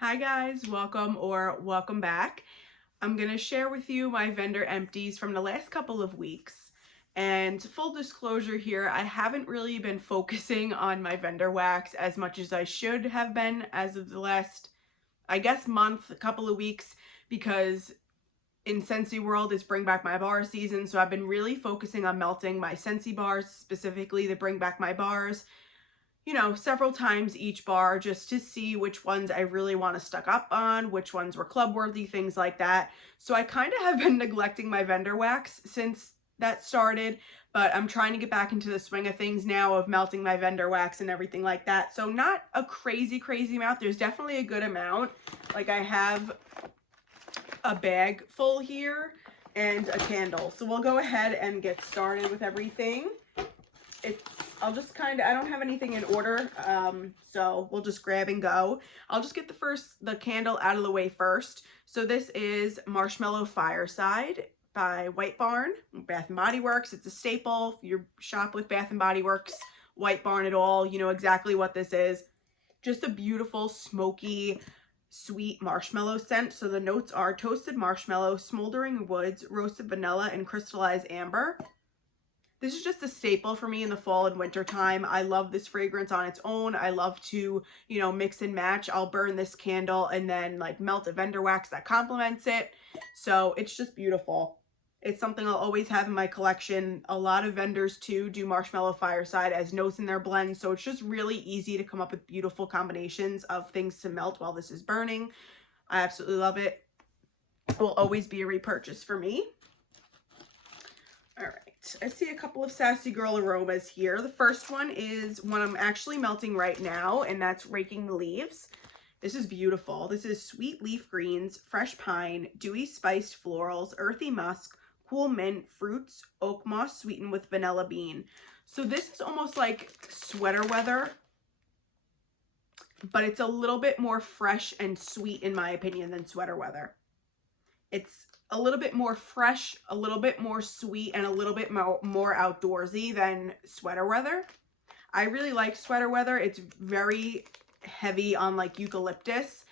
Hi guys, welcome back. I'm going to share with you my vendor empties from the last couple of weeks. And full disclosure here, I haven't really been focusing on my vendor wax as much as I should have been as of the last, I guess, month, a couple of weeks, because in Scentsy World is Bring Back My Bar season. So I've been really focusing on melting my Scentsy bars, specifically the Bring Back My Bars, several times each bar, just to see which ones I really want to stock up on, which ones were club worthy, things like that. So I kind of have been neglecting my vendor wax since that started, but I'm trying to get back into the swing of things now of melting my vendor wax and everything like that. So not a crazy amount. There's definitely a good amount. Like I have a bag full here and a candle. So we'll go ahead and get started with everything. I don't have anything in order, so we'll just grab and go. I'll just get the candle out of the way first. So this is Marshmallow Fireside by White Barn, Bath & Body Works. It's a staple. If you shop with Bath & Body Works, White Barn at all, you know exactly what this is. Just a beautiful, smoky, sweet marshmallow scent. So the notes are toasted marshmallow, smoldering woods, roasted vanilla, and crystallized amber. This is just a staple for me in the fall and winter time. I love this fragrance on its own. I love to, mix and match. I'll burn this candle and then like melt a vendor wax that complements it. So it's just beautiful. It's something I'll always have in my collection. A lot of vendors too do Marshmallow Fireside as notes in their blends. So it's just really easy to come up with beautiful combinations of things to melt while this is burning. I absolutely love it. It will always be a repurchase for me. All right. I see a couple of Sassy Girl aromas here. The first one is one I'm actually melting right now, and that's Raking the Leaves. This is beautiful. This is sweet leaf greens, fresh pine, dewy spiced florals, earthy musk, cool mint, fruits, oak moss sweetened with vanilla bean. So this is almost like sweater weather, but it's a little bit more fresh and sweet in my opinion than sweater weather. It's a little bit more fresh, a little bit more sweet, and a little bit more outdoorsy than sweater weather. I really like sweater weather. It's very heavy on like eucalyptus,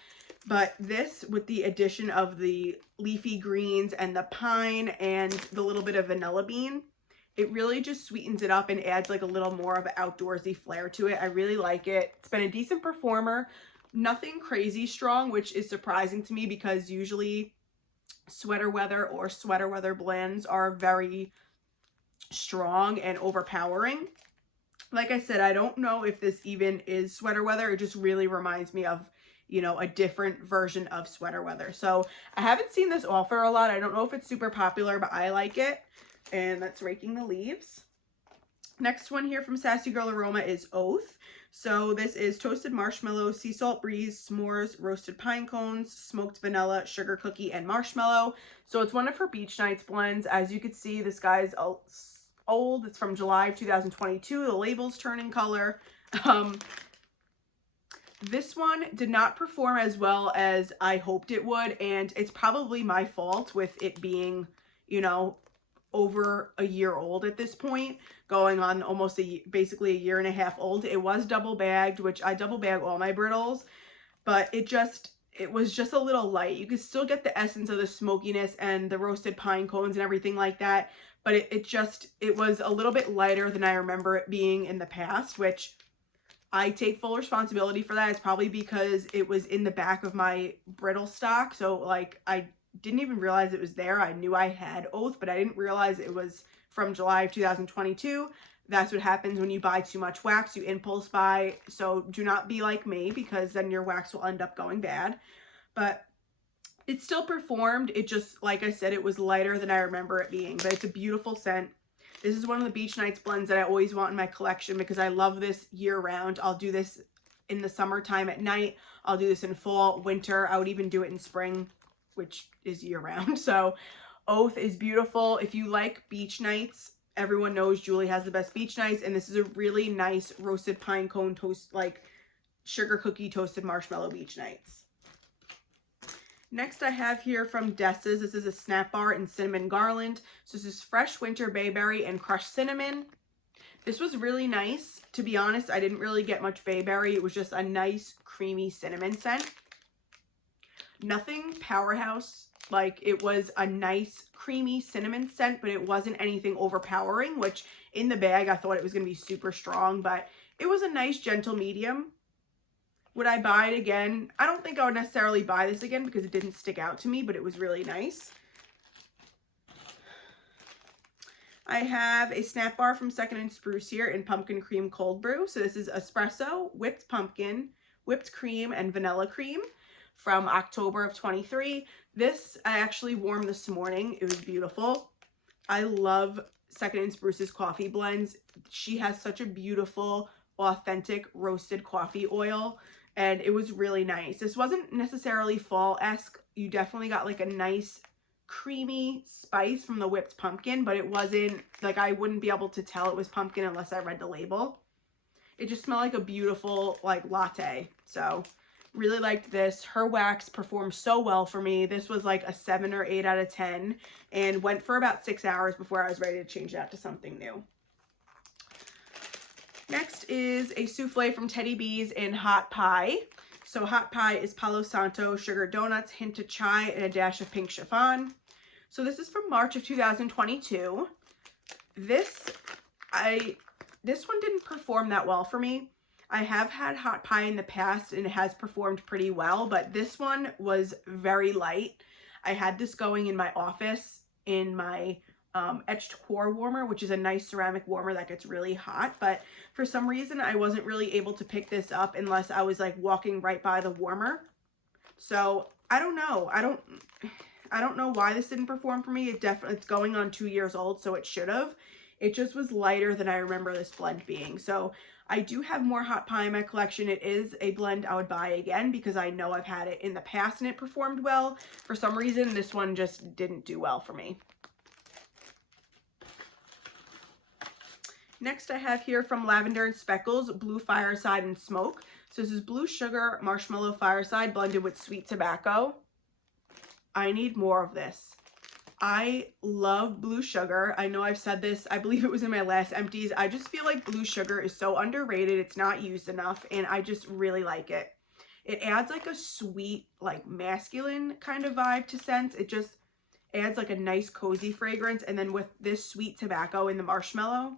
but this, with the addition of the leafy greens and the pine and the little bit of vanilla bean, it really just sweetens it up and adds like a little more of an outdoorsy flair to it. I really like it. It's been a decent performer. Nothing crazy strong, which is surprising to me because usually sweater weather blends are very strong and overpowering. Like I said, I don't know if this even is sweater weather. It just really reminds me of, a different version of sweater weather. So I haven't seen this offer a lot. I don't know if it's super popular, but I like it. And that's Raking the Leaves. Next one here from Sassy Girl Aroma is Oath. So this is toasted marshmallow, sea salt breeze, s'mores, roasted pine cones, smoked vanilla, sugar cookie, and marshmallow. So it's one of her Beach Nights blends. As you can see, this guy's old. It's from July of 2022. The label's turning color. This one did not perform as well as I hoped it would, and it's probably my fault with it being, over a year old at this point, going on almost basically a year and a half old. It was double bagged, which I double bag all my brittles, but it was just a little light. You could still get the essence of the smokiness and the roasted pine cones and everything like that, but it was a little bit lighter than I remember it being in the past, which I take full responsibility for that. It's probably because it was in the back of my brittle stock, so like I didn't even realize it was there. I knew I had Oath, but I didn't realize it was from July of 2022. That's what happens when you buy too much wax. You impulse buy. So do not be like me, because then your wax will end up going bad. But it still performed. It just, like I said, it was lighter than I remember it being. But it's a beautiful scent. This is one of the Beach Nights blends that I always want in my collection because I love this year round. I'll do this in the summertime at night. I'll do this in fall, winter. I would even do it in spring, which is year round. So Oath is beautiful. If you like Beach Nights, everyone knows Julie has the best Beach Nights, and this is a really nice roasted pine cone toast, like sugar cookie toasted marshmallow Beach Nights. Next I have here from Dessa's. This is a snap bar in cinnamon garland. So this is fresh winter bayberry and crushed cinnamon. This was really nice. To be honest, I didn't really get much bayberry. It was just a nice creamy cinnamon scent. Nothing powerhouse. Like, it was a nice creamy cinnamon scent, but it wasn't anything overpowering, which in the bag I thought it was going to be super strong, but it was a nice gentle medium. Would I buy it again? I don't think I would necessarily buy this again because it didn't stick out to me, but it was really nice. I have a snap bar from Second & Spruce here in pumpkin cream cold brew. So this is espresso, whipped pumpkin, whipped cream, and vanilla cream from October of 23. This I actually warmed this morning. It was beautiful. I love Second & Spruce's coffee blends. She has such a beautiful, authentic roasted coffee oil, and it was really nice. This wasn't necessarily fall-esque. You definitely got like a nice creamy spice from the whipped pumpkin, but it wasn't like, I wouldn't be able to tell it was pumpkin unless I read the label. It just smelled like a beautiful like latte. So really liked this. Her wax performed so well for me. This was like a 7 or 8 out of 10 and went for about 6 hours before I was ready to change that to something new. Next is a souffle from Teddy B's in hot pie. So hot pie is Palo Santo, sugar donuts, hint of chai, and a dash of pink chiffon. So this is from March of 2022. This one didn't perform that well for me. I have had hot pie in the past and it has performed pretty well, but this one was very light. I had this going in my office in my etched core warmer, which is a nice ceramic warmer that gets really hot, but for some reason I wasn't really able to pick this up unless I was like walking right by the warmer. So I don't know. I don't know why this didn't perform for me. It's going on 2 years old, so it should have. It just was lighter than I remember this blend being. So I do have more hot pie in my collection. It is a blend I would buy again because I know I've had it in the past and it performed well. For some reason, this one just didn't do well for me. Next I have here from Lavender and Speckles, Blue Fireside and Smoke. So this is blue sugar marshmallow fireside blended with sweet tobacco. I need more of this. I love blue sugar. I know I've said this, I believe it was in my last empties. I just feel like blue sugar is so underrated. It's not used enough and I just really like it. It adds like a sweet, like masculine kind of vibe to scents. It just adds like a nice cozy fragrance. And then with this sweet tobacco in the marshmallow,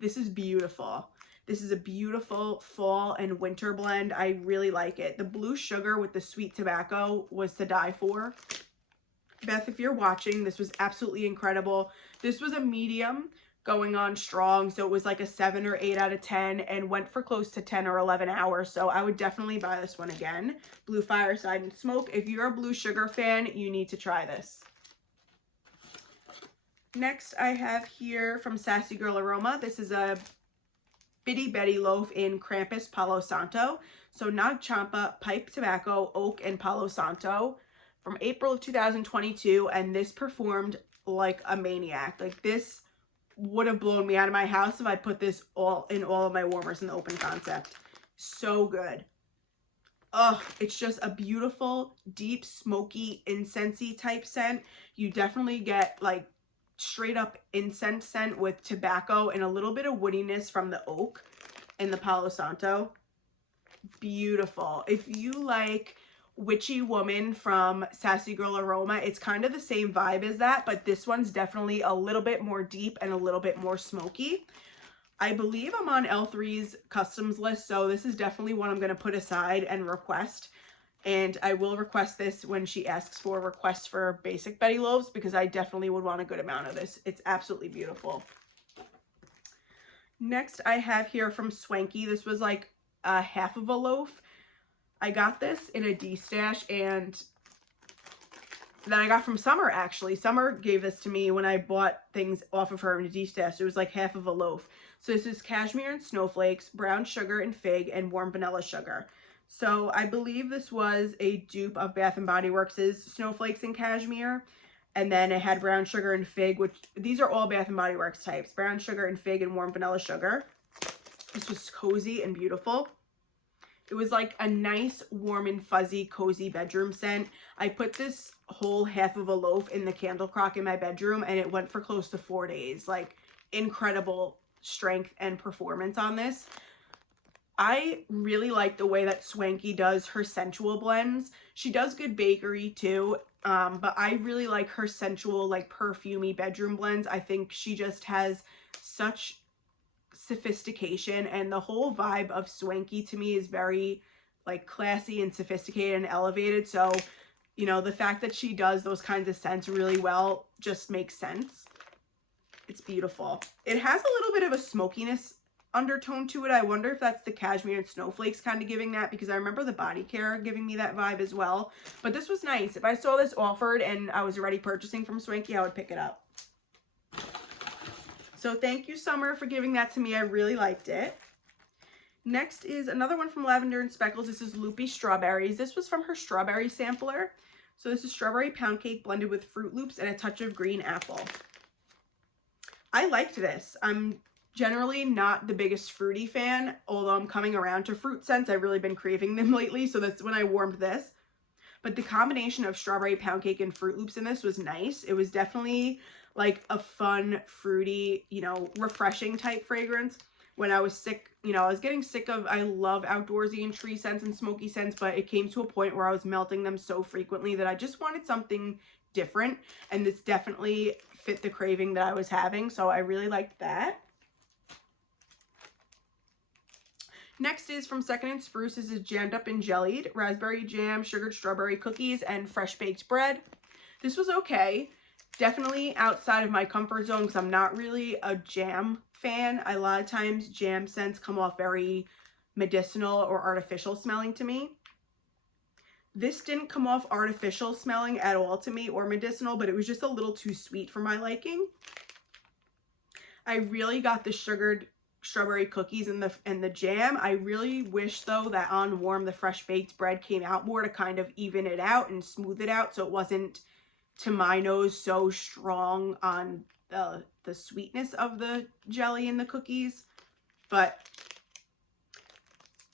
this is beautiful. This is a beautiful fall and winter blend. I really like it. The blue sugar with the sweet tobacco was to die for. Beth, if you're watching, this was absolutely incredible. This was a medium going on strong, so it was like a 7 or 8 out of 10 and went for close to 10 or 11 hours. So I would definitely buy this one again. Blue Fireside and Smoke. If you're a blue sugar fan, you need to try this. Next, I have here from Sassy Girl Aroma. This is a Bitty Betty loaf in Krampus Palo Santo. So Nag Champa, pipe tobacco, oak, and Palo Santo from April of 2022. And this performed like a maniac. Like, this would have blown me out of my house if I put this all in all of my warmers in the open concept. So good. Oh, it's just a beautiful, deep, smoky, incensey type scent. You definitely get like straight up incense scent with tobacco and a little bit of woodiness from the oak and the Palo Santo. Beautiful. If you like Witchy Woman from Sassy Girl Aroma, it's kind of the same vibe as that, but this one's definitely a little bit more deep and a little bit more smoky. I believe I'm on L3's customs list, so this is definitely one I'm going to put aside and request. And I will request this when she asks for requests for basic Betty loaves because I definitely would want a good amount of this. It's absolutely beautiful. Next, I have here from Swanky. This was like a half of a loaf. I got this in a D-stash and that I got from Summer, actually. Summer gave this to me when I bought things off of her in a D-stash. It was like half of a loaf. So this is cashmere and snowflakes, brown sugar and fig, and warm vanilla sugar. So I believe this was a dupe of Bath & Body Works' Snowflakes and Cashmere. And then it had brown sugar and fig, which these are all Bath & Body Works types. Brown sugar and fig and warm vanilla sugar. This was cozy and beautiful. It was like a nice, warm and fuzzy, cozy bedroom scent. I put this whole half of a loaf in the candle crock in my bedroom and it went for close to 4 days. Like, incredible strength and performance on this. I really like the way that Swanky does her sensual blends. She does good bakery too, but I really like her sensual, like perfumey bedroom blends. I think she just has such sophistication, and the whole vibe of Swanky to me is very like classy and sophisticated and elevated. So, you know, the fact that she does those kinds of scents really well just makes sense. It's beautiful. It has a little bit of a smokiness undertone to it. I wonder if that's the cashmere and snowflakes kind of giving that, because I remember the body care giving me that vibe as well. But this was nice. If I saw this offered and I was already purchasing from Swanky, I would pick it up. So thank you, Summer, for giving that to me. I really liked it. Next is another one from Lavender and Speckles. This is Loopy Strawberries. This was from her strawberry sampler. So this is strawberry pound cake blended with Fruit Loops and a touch of green apple. I liked this. I'm generally not the biggest fruity fan, although I'm coming around to fruit scents. I've really been craving them lately, so that's when I warmed this. But the combination of strawberry pound cake and Fruit Loops in this was nice. It was definitely like a fun, fruity, you know, refreshing type fragrance. When I was sick, you know, I was getting sick of, I love outdoorsy and tree scents and smoky scents, but it came to a point where I was melting them so frequently that I just wanted something different, and this definitely fit the craving that I was having, so I really liked that. Next is from Second and Spruce. This is Jammed Up and Jellied, raspberry jam, sugared strawberry cookies, and fresh baked bread. This was okay. Definitely outside of my comfort zone because I'm not really a jam fan. A lot of times jam scents come off very medicinal or artificial smelling to me. This didn't come off artificial smelling at all to me or medicinal, but it was just a little too sweet for my liking. I really got the sugared strawberry cookies and the jam. I really wish though that on warm the fresh baked bread came out more to kind of even it out and smooth it out, so it wasn't, to my nose, so strong on the sweetness of the jelly and the cookies. But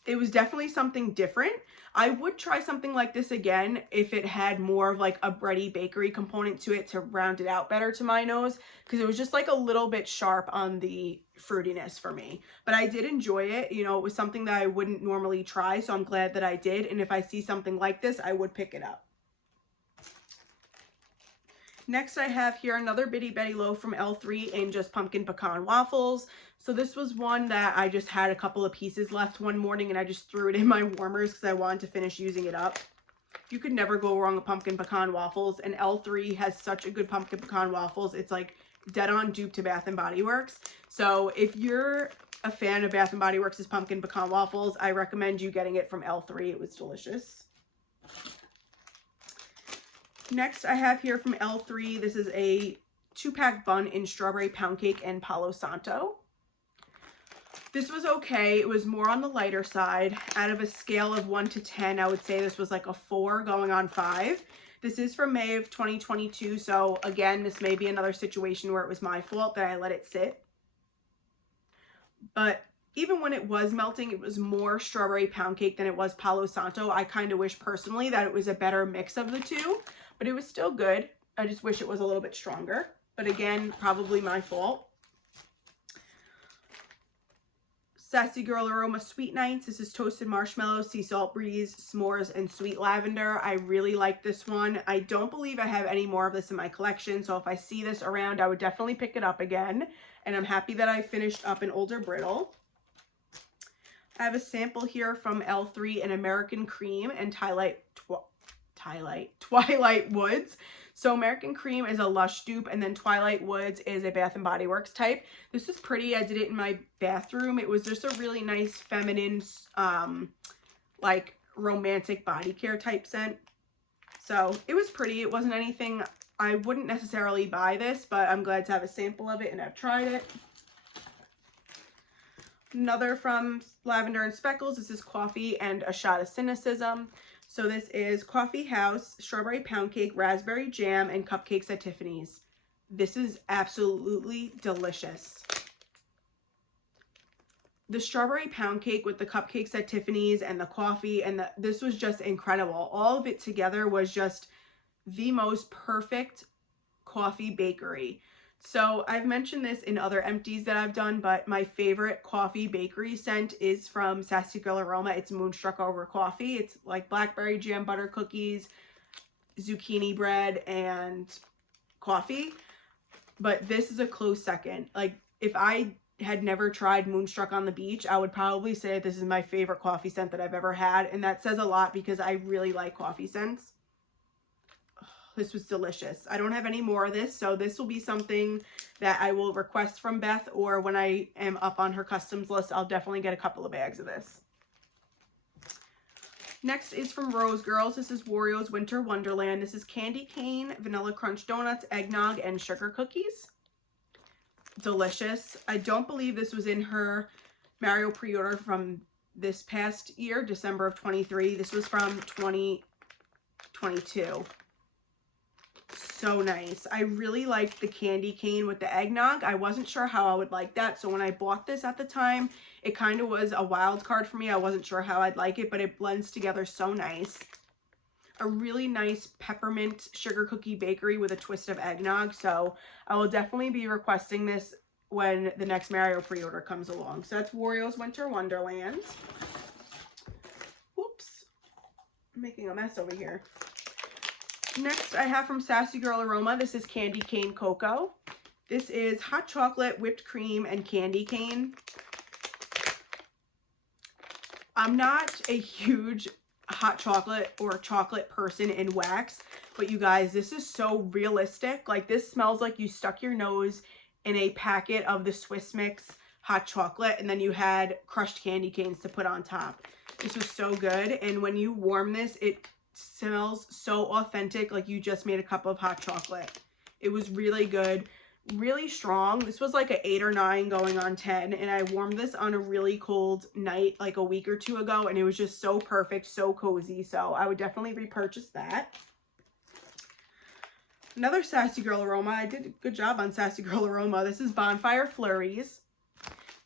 it was definitely something different. I would try something like this again if it had more of like a bready bakery component to it to round it out better to my nose, because it was just like a little bit sharp on the fruitiness for me. But I did enjoy it. You know, it was something that I wouldn't normally try, so I'm glad that I did. And if I see something like this, I would pick it up. Next, I have here another Bitty Betty loaf from L3 in just pumpkin pecan waffles. So this was one that I just had a couple of pieces left one morning and I just threw it in my warmers because I wanted to finish using it up. You could never go wrong with pumpkin pecan waffles, and L3 has such a good pumpkin pecan waffles. It's like dead on dupe to Bath & Body Works. So if you're a fan of Bath & Body Works' pumpkin pecan waffles, I recommend you getting it from L3. It was delicious. Next, I have here from L3, this is a 2-pack bun in strawberry pound cake and Palo Santo. This was okay. It was more on the lighter side. Out of a scale of 1 to 10, I would say this was like a 4 going on 5. This is from May of 2022, so again, this may be another situation where it was my fault that I let it sit. But even when it was melting, it was more strawberry pound cake than it was Palo Santo. I kind of wish personally that it was a better mix of the two, but it was still good. I just wish it was a little bit stronger. But again, probably my fault. Sassy Girl Aroma Sweet Nights. This is toasted marshmallow, sea salt breeze, s'mores, and sweet lavender. I really like this one. I don't believe I have any more of this in my collection, so if I see this around, I would definitely pick it up again. And I'm happy that I finished up an older brittle. I have a sample here from L3 in American Cream and Twilight Woods. So American Cream is a Lush dupe, and then Twilight Woods is a Bath & Body Works type. This is pretty. I did it in my bathroom. It was just a really nice feminine, like romantic body care type scent. So it was pretty. It wasn't anything, I wouldn't necessarily buy this, but I'm glad to have a sample of it and I've tried it. Another from Lavender and Speckles. This is Coffee and a Shot of Cynicism. So this is Coffee House, strawberry pound cake, raspberry jam, and cupcakes at Tiffany's. This is absolutely delicious. The strawberry pound cake with the cupcakes at Tiffany's and the coffee and this was just incredible. All of it together was just the most perfect coffee bakery. So I've mentioned this in other empties that I've done, but my favorite coffee bakery scent is from Sassy Girl Aroma. It's Moonstruck Over Coffee. It's like blackberry jam butter cookies, zucchini bread, and coffee. But this is a close second. Like, if I had never tried Moonstruck on the Beach, I would probably say this is my favorite coffee scent that I've ever had. And that says a lot because I really like coffee scents. This was delicious. I don't have any more of this, so this will be something that I will request from Beth, or when I am up on her customs list, I'll definitely get a couple of bags of this. Next is from Rose Girls. This is Wario's Winter Wonderland. This is candy cane, vanilla crunch donuts, eggnog, and sugar cookies. Delicious. I don't believe this was in her Mario pre-order from this past year, December of 23. This was from 2022. So nice. I really liked the candy cane with the eggnog. I wasn't sure how I would like that, so when I bought this at the time, it kind of was a wild card for me. I wasn't sure how I'd like it, but it blends together so nice. A really nice peppermint sugar cookie bakery with a twist of eggnog, so I will definitely be requesting this when the next Mario pre-order comes along. So that's Wario's Winter Wonderland. Whoops. I'm making a mess over here. Next, I have from Sassy Girl Aroma. This is Candy Cane Cocoa. This is hot chocolate, whipped cream, and candy cane. I'm not a huge hot chocolate or chocolate person in wax, but you guys, this is so realistic. Like, this smells like you stuck your nose in a packet of the Swiss Mix hot chocolate, and then you had crushed candy canes to put on top. This was so good, and when you warm this, it smells so authentic, like you just made a cup of hot chocolate. It was really good, really strong. This was like an 8 or 9 going on 10, and I warmed this on a really cold night like a week or 2 ago, and it was just so perfect, so cozy. So I would definitely repurchase that. Another Sassy Girl Aroma. I did a good job on Sassy Girl Aroma. This is Bonfire Flurries.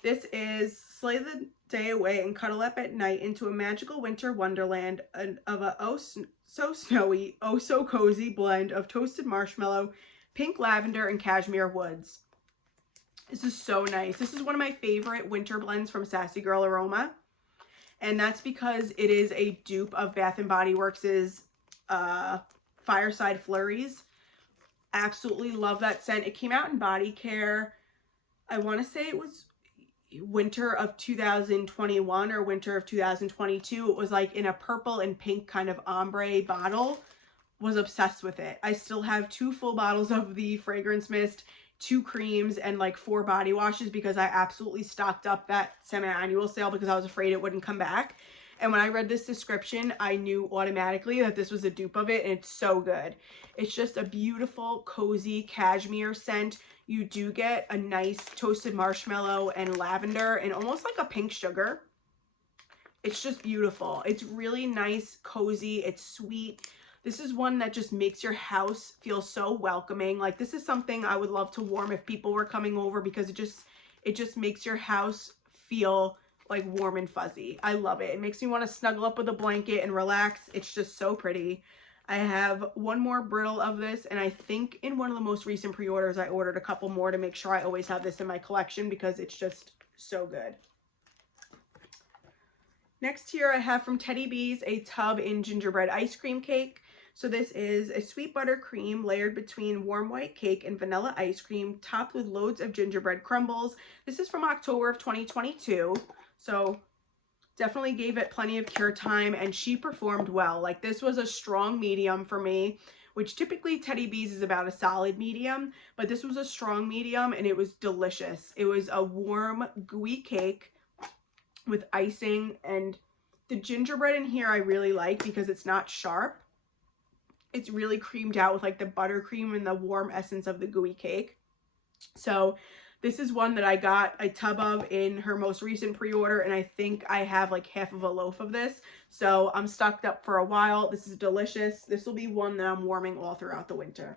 This is slay the day away and cuddle up at night into a magical winter wonderland of a oh so snowy, oh so cozy blend of toasted marshmallow, pink lavender, and cashmere woods. This is so nice. This is one of my favorite winter blends from Sassy Girl Aroma, and that's because it is a dupe of Bath & Body Works' Fireside Flurries. Absolutely love that scent. It came out in body care. I want to say it was winter of 2021 or winter of 2022. It was like in a purple and pink kind of ombre bottle. Was obsessed with it. I still have 2 full bottles of the fragrance mist, 2 creams, and like 4 body washes because I absolutely stocked up that semi-annual sale because I was afraid it wouldn't come back. And when I read this description, I knew automatically that this was a dupe of it, and it's so good. It's just a beautiful, cozy cashmere scent. You do get a nice toasted marshmallow and lavender and almost like a pink sugar. It's just beautiful. It's really nice, cozy, it's sweet. This is one that just makes your house feel so welcoming. Like, this is something I would love to warm if people were coming over because it just makes your house feel like warm and fuzzy. I love it. It makes me want to snuggle up with a blanket and relax. It's just so pretty. I have one more brittle of this, and I think in one of the most recent pre-orders I ordered a couple more to make sure I always have this in my collection because it's just so good. Next here I have from Teddy Bees a tub in gingerbread ice cream cake. So this is a sweet butter cream layered between warm white cake and vanilla ice cream, topped with loads of gingerbread crumbles. This is from October of 2022. So definitely gave it plenty of cure time, and she performed well. Like, this was a strong medium for me, which typically Teddy Bees is about a solid medium, but this was a strong medium and it was delicious. It was a warm, gooey cake with icing, and the gingerbread in here I really like because it's not sharp. It's really creamed out with like the buttercream and the warm essence of the gooey cake. So this is one that I got a tub of in her most recent pre-order, and I think I have like half of a loaf of this. So I'm stocked up for a while. This is delicious. This will be one that I'm warming all throughout the winter.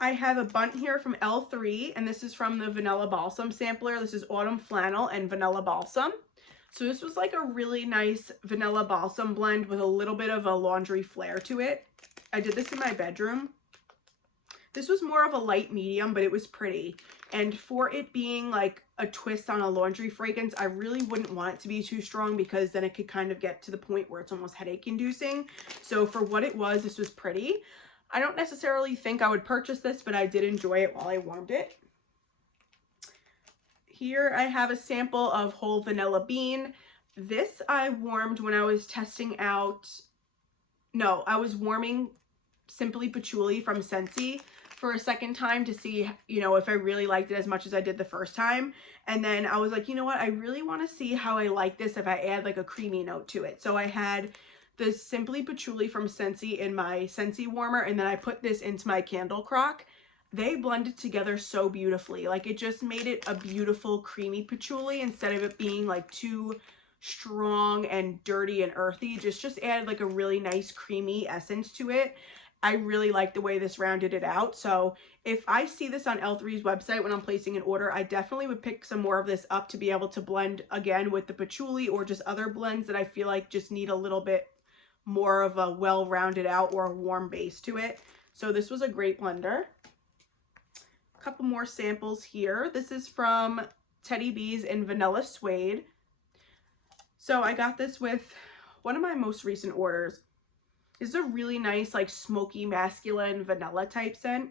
I have a bunt here from L3, and this is from the Vanilla Balsam sampler. This is Autumn Flannel and Vanilla Balsam. So this was like a really nice vanilla balsam blend with a little bit of a laundry flair to it. I did this in my bedroom. This was more of a light medium, but it was pretty. And for it being like a twist on a laundry fragrance, I really wouldn't want it to be too strong because then it could kind of get to the point where it's almost headache inducing. So for what it was, this was pretty. I don't necessarily think I would purchase this, but I did enjoy it while I warmed it. Here I have a sample of Whole Vanilla Bean. This I warmed when I was testing out, no, I was warming Simply Patchouli from Scentsy for a second time to see, you know, if I really liked it as much as I did the first time. And then I was like, you know what, I really want to see how I like this if I add like a creamy note to it. So I had the Simply Patchouli from Scentsy in my Scentsy warmer, and then I put this into my candle crock. They blended together so beautifully. Like, it just made it a beautiful creamy patchouli instead of it being like too strong and dirty and earthy. Just added like a really nice creamy essence to it. I really like the way this rounded it out. So if I see this on L3's website when I'm placing an order, I definitely would pick some more of this up to be able to blend again with the patchouli or just other blends that I feel like just need a little bit more of a well-rounded out or a warm base to it. So this was a great blender. A couple more samples here. This is from Teddy Bees in Vanilla Suede. So I got this with one of my most recent orders. This is a really nice, like, smoky, masculine, vanilla type scent.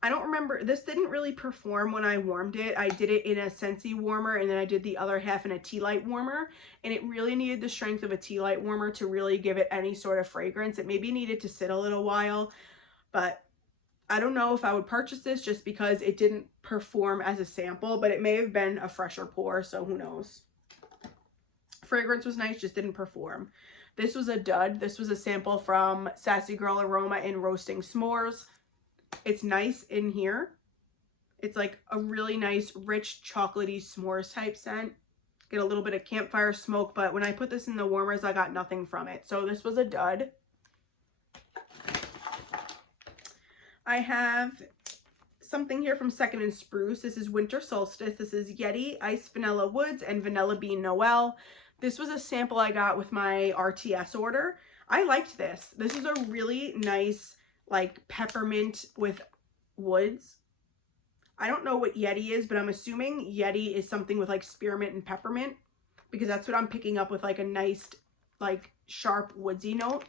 I don't remember, this didn't really perform when I warmed it. I did it in a Scentsy warmer, and then I did the other half in a tea light warmer, and it really needed the strength of a tea light warmer to really give it any sort of fragrance. It maybe needed to sit a little while, but I don't know if I would purchase this just because it didn't perform as a sample, but it may have been a fresher pour, so who knows. Fragrance was nice, just didn't perform. This was a dud. This was a sample from Sassy Girl Aroma in Roasting S'mores. It's nice in here. It's like a really nice, rich, chocolatey s'mores type scent. Get a little bit of campfire smoke, but when I put this in the warmers, I got nothing from it. So this was a dud. I have something here from Second and Spruce. This is Winter Solstice. This is Yeti, Ice Vanilla Woods, and Vanilla Bean Noel. This was a sample I got with my RTS order. I liked this. This is a really nice, like, peppermint with woods. I don't know what Yeti is, but I'm assuming Yeti is something with, like, spearmint and peppermint, because that's what I'm picking up with, like, a nice, like, sharp woodsy note.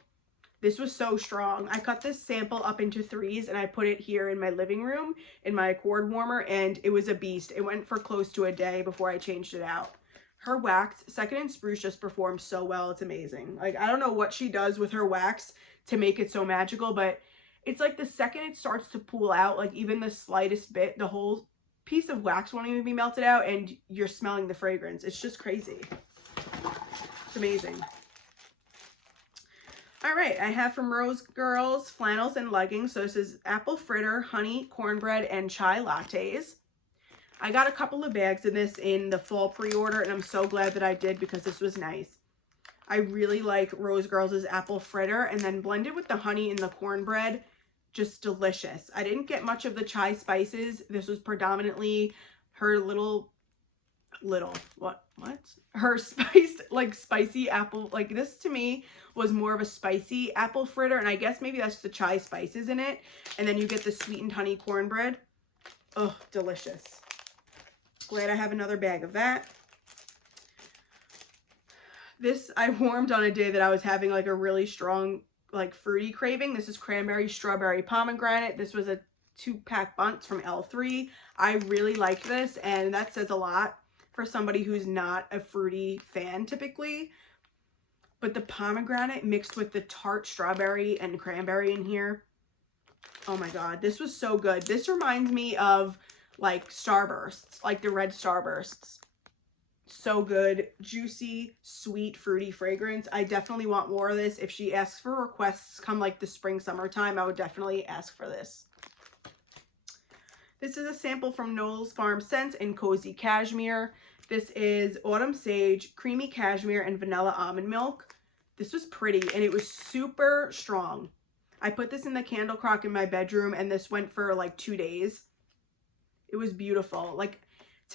This was so strong. I cut this sample up into 3s, and I put it here in my living room in my cord warmer, and it was a beast. It went for close to a day before I changed it out. Her wax, Second and Spruce, just performs so well. It's amazing. Like, I don't know what she does with her wax to make it so magical, but it's like the second it starts to pool out, like even the slightest bit, the whole piece of wax won't even be melted out, and you're smelling the fragrance. It's just crazy. It's amazing. All right, I have from Rose Girls Flannels and Leggings. So this is apple fritter, honey, cornbread, and chai lattes. I got a couple of bags of this in the fall pre-order, and I'm so glad that I did because this was nice. I really like Rose Girls' apple fritter, and then blended with the honey and the cornbread, just delicious. I didn't get much of the chai spices. This was predominantly her her spiced, like, spicy apple. Like, this to me was more of a spicy apple fritter, and I guess maybe that's the chai spices in it. And then you get the sweetened honey cornbread. Oh, delicious. Glad I have another bag of that. This I warmed on a day that I was having like a really strong, like, fruity craving. This is Cranberry Strawberry Pomegranate. This was a 2-pack bunch from L3. I really like this, and that says a lot for somebody who's not a fruity fan typically. But the pomegranate mixed with the tart strawberry and cranberry in here, oh my god, this was so good. This reminds me of, like, Starbursts, like the red Starbursts. So good. Juicy, sweet, fruity fragrance. I definitely want more of this. If she asks for requests come like the spring, summertime, I would definitely ask for this. This is a sample from Noel's Farm Scents in Cozy Cashmere. This is Autumn Sage, Creamy Cashmere, and Vanilla Almond Milk. This was pretty, and it was super strong. I put this in the candle crock in my bedroom, and this went for like 2 days. It was beautiful. Like,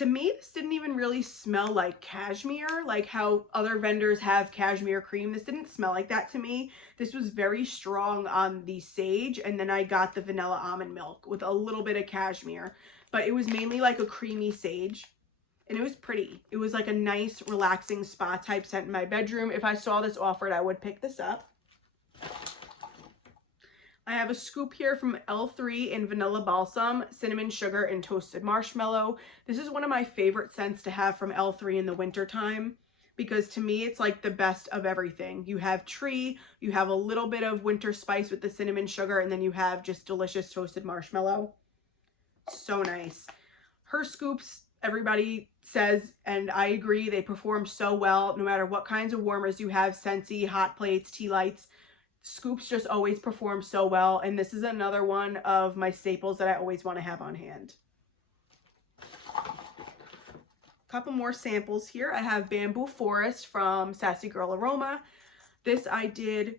To me, this didn't even really smell like cashmere, like how other vendors have cashmere cream. This didn't smell like that to me. This was very strong on the sage, and then I got the vanilla almond milk with a little bit of cashmere, but it was mainly like a creamy sage, and it was pretty. It was like a nice, relaxing spa type scent in my bedroom. If I saw this offered, I would pick this up. I have a scoop here from L3 in Vanilla Balsam, Cinnamon Sugar, and Toasted Marshmallow. This is one of my favorite scents to have from L3 in the wintertime, because to me, it's like the best of everything. You have tree, you have a little bit of winter spice with the cinnamon sugar, and then you have just delicious toasted marshmallow. So nice. Her scoops, everybody says, and I agree, they perform so well no matter what kinds of warmers you have, Scentsy, hot plates, tea lights. Scoops just always perform so well, and this is another one of my staples that I always want to have on hand. Couple more samples here. I have Bamboo Forest from Sassy Girl Aroma. This I did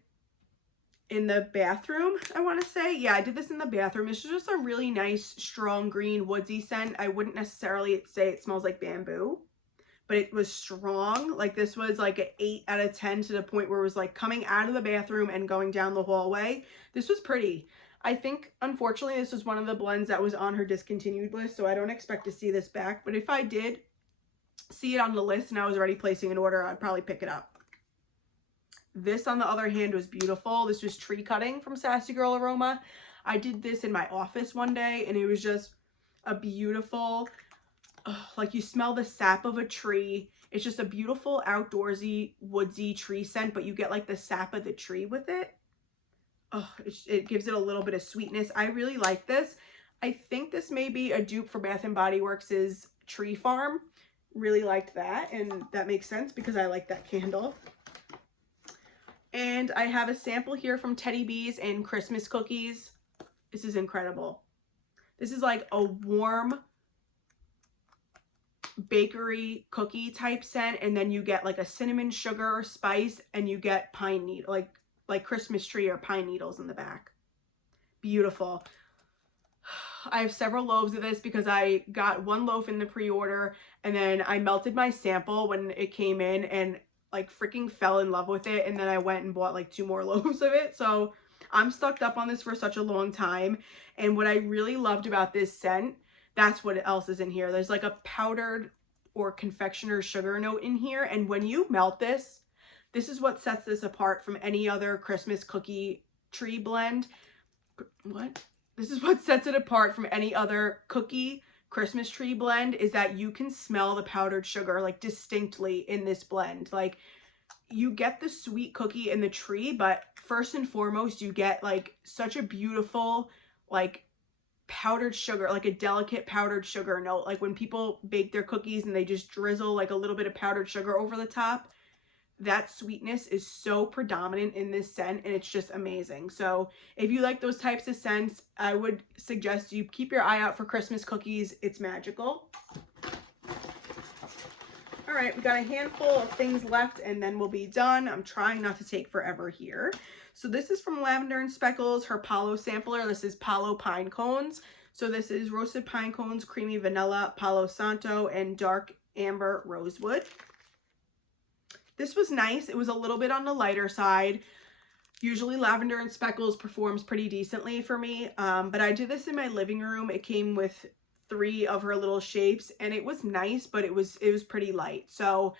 in the bathroom, I want to say. Yeah, I did this in the bathroom. This is just a really nice, strong green woodsy scent. I wouldn't necessarily say it smells like bamboo, but it was strong. Like this was like an 8 out of 10 to the point where it was like coming out of the bathroom and going down the hallway. This was pretty. I think, unfortunately, this was one of the blends that was on her discontinued list, so I don't expect to see this back. But if I did see it on the list and I was already placing an order, I'd probably pick it up. This, on the other hand, was beautiful. This was Tree Cutting from Sassy Girl Aroma. I did this in my office one day, and it was just a beautiful... like you smell the sap of a tree. It's just a beautiful outdoorsy woodsy tree scent, but you get like the sap of the tree with it. Oh, it gives it a little bit of sweetness. I really like this. I think this may be a dupe for Bath & Body Works' Tree Farm. Really liked that, and that makes sense because I like that candle. And I have a sample here from Teddy Bees and Christmas Cookies. This is incredible. This is like a warm bakery cookie type scent, and then you get like a cinnamon sugar or spice, and you get pine needle, like Christmas tree or pine needles in the back. Beautiful. I have several loaves of this because I got one loaf in the pre-order, and then I melted my sample when it came in and like freaking fell in love with it, and then I went and bought like 2 more loaves of it. So I'm stucked up on this for such a long time. And what I really loved about this scent, that's what else is in here. There's like a powdered or confectioner's sugar note in here. And when you melt this, this is what sets this apart from any other Christmas cookie tree blend. What? This is what sets it apart from any other cookie Christmas tree blend, is that you can smell the powdered sugar like distinctly in this blend. Like you get the sweet cookie in the tree, but first and foremost, you get like such a beautiful like powdered sugar, like a delicate powdered sugar note. Like when people bake their cookies and they just drizzle like a little bit of powdered sugar over the top, that sweetness is so predominant in this scent, and it's just amazing. So if you like those types of scents, I would suggest you keep your eye out for Christmas Cookies. It's magical. All right, we got a handful of things left and then we'll be done. I'm trying not to take forever here. So this is from Lavender and Speckles, her Palo sampler. This is Palo Pine Cones. So this is roasted pine cones, creamy vanilla, Palo Santo, and dark amber rosewood. This was nice. It was a little bit on the lighter side. Usually Lavender and Speckles performs pretty decently for me, but I did this in my living room. It came with 3 of her little shapes, and it was nice, but it was pretty light. So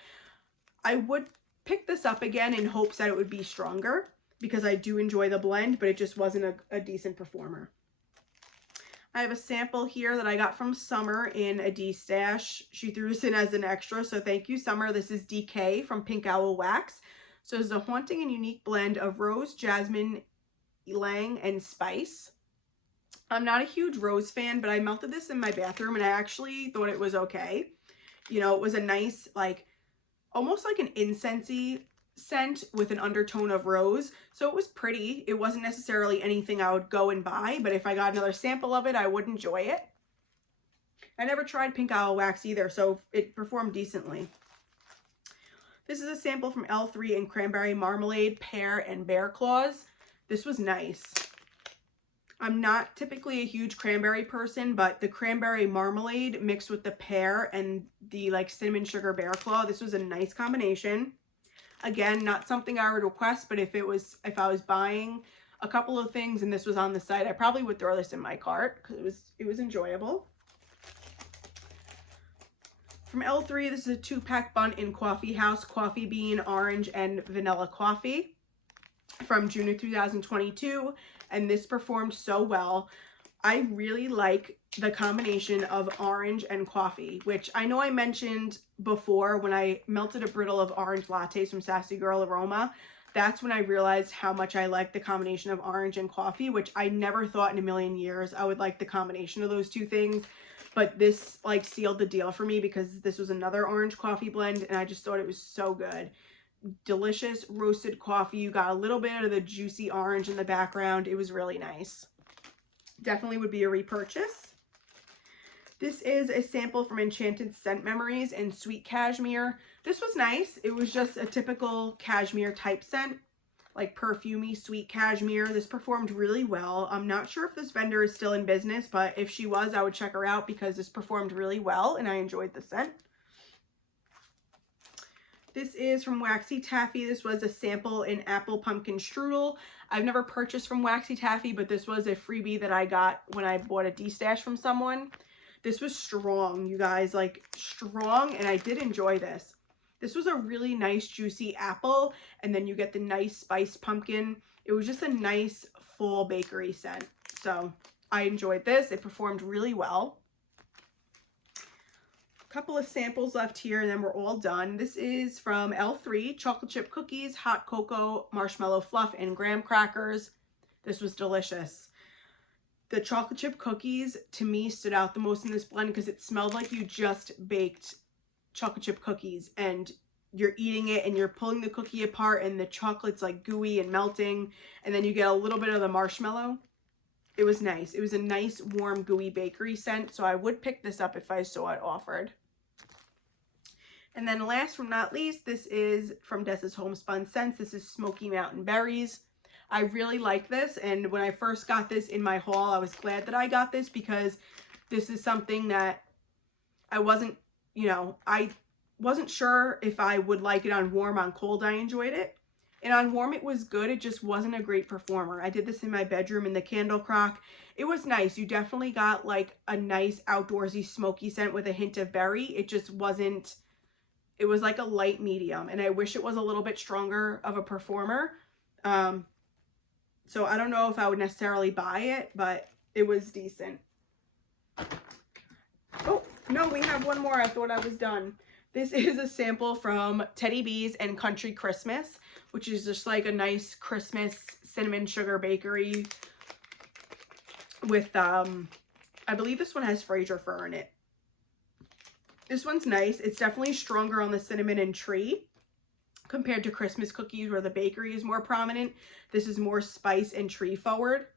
I would pick this up again in hopes that it would be stronger, because I do enjoy the blend, but it just wasn't a decent performer. I have a sample here that I got from Summer in a D-stash. She threw this in as an extra, so thank you, Summer. This is DK from Pink Owl Wax. So it's a haunting and unique blend of rose, jasmine, ylang, and spice. I'm not a huge rose fan, but I melted this in my bathroom, and I actually thought it was okay. You know, it was a nice, like, almost like an incensey scent with an undertone of rose, so it was pretty. It wasn't necessarily anything I would go and buy, but if I got another sample of it, I would enjoy it. I never tried Pink Owl Wax either, so it performed decently. This is a sample from L3 in Cranberry Marmalade, Pear, and Bear Claws. This was nice. I'm not typically a huge cranberry person, but the cranberry marmalade mixed with the pear and the like cinnamon sugar bear claw, this was a nice combination. Again, not something I would request, but if I was buying a couple of things and this was on the site, I probably would throw this in my cart because it was enjoyable. From L3, this is a 2-pack bun in Coffee House, coffee bean, orange, and vanilla coffee from June of 2022, and this performed so well. I really like the combination of orange and coffee, which I know I mentioned before when I melted a brittle of orange lattes from Sassy Girl Aroma. That's when I realized how much I like the combination of orange and coffee, which I never thought in a million years I would like the combination of those two things. But this like sealed the deal for me because this was another orange coffee blend and I just thought it was so good. Delicious roasted coffee. You got a little bit of the juicy orange in the background. It was really nice. Definitely would be a repurchase. This is a sample from Enchanted Scent Memories in Sweet Cashmere. This was nice. It was just a typical cashmere type scent, like perfumey sweet cashmere. This performed really well. I'm not sure if this vendor is still in business, but if she was, I would check her out because this performed really well and I enjoyed the scent. This is from Waxy Taffy. This was a sample in Apple Pumpkin Strudel. I've never purchased from Waxy Taffy, but this was a freebie that I got when I bought a D-stash from someone. This was strong, you guys, like strong, and I did enjoy this. This was a really nice juicy apple, and then you get the nice spiced pumpkin. It was just a nice full bakery scent. So I enjoyed this. It performed really well. Couple of samples left here and then we're all done. This is from L3, chocolate chip cookies, hot cocoa, marshmallow fluff, and graham crackers. This was delicious. The chocolate chip cookies to me stood out the most in this blend because it smelled like you just baked chocolate chip cookies and you're eating it and you're pulling the cookie apart and the chocolate's like gooey and melting, and then you get a little bit of the marshmallow. It was nice. It was a nice warm gooey bakery scent, so I would pick this up if I saw it offered. And then last but not least, this is from Dessa's Homespun Scents. This is Smoky Mountain Berries. I really like this, and when I first got this in my haul, I was glad that I got this because this is something that I wasn't, I wasn't sure if I would like it on warm. On cold, I enjoyed it. And on warm, it was good. It just wasn't a great performer. I did this in my bedroom in the candle crock. It was nice. You definitely got like a nice outdoorsy smoky scent with a hint of berry. It just wasn't... It was like a light medium, and I wish it was a little bit stronger of a performer. So I don't know if I would necessarily buy it, but it was decent. Oh, no, we have one more. I thought I was done. This is a sample from Teddy B's and Country Christmas, which is just like a nice Christmas cinnamon sugar bakery with, I believe this one has Fraser fir in it. This one's nice. It's definitely stronger on the cinnamon and tree compared to Christmas cookies where the bakery is more prominent. This is more spice and tree forward.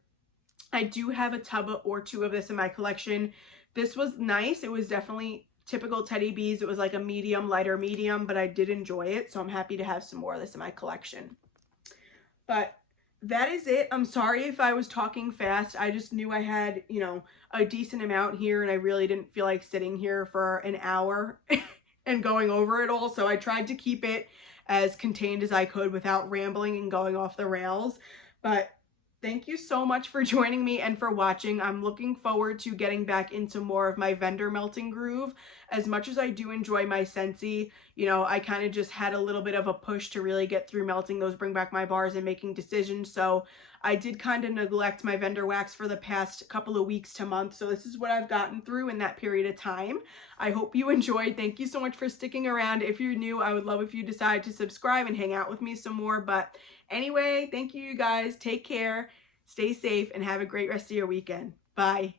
I do have a tub or two of this in my collection. This was nice. It was definitely typical Teddy B's. It was like a medium, lighter medium, but I did enjoy it. So I'm happy to have some more of this in my collection. But that is it. I'm sorry if I was talking fast. I just knew I had, a decent amount here and I really didn't feel like sitting here for an hour and going over it all. So I tried to keep it as contained as I could without rambling and going off the rails. But thank you so much for joining me and for watching. I'm looking forward to getting back into more of my vendor melting groove. As much as I do enjoy my Scentsy, I kind of just had a little bit of a push to really get through melting those Bring Back My Bars and making decisions. So I did kind of neglect my vendor wax for the past couple of weeks to months. So this is what I've gotten through in that period of time. I hope you enjoyed. Thank you so much for sticking around. If you're new, I would love if you decide to subscribe and hang out with me some more. But anyway, thank you guys. Take care, stay safe, and have a great rest of your weekend. Bye.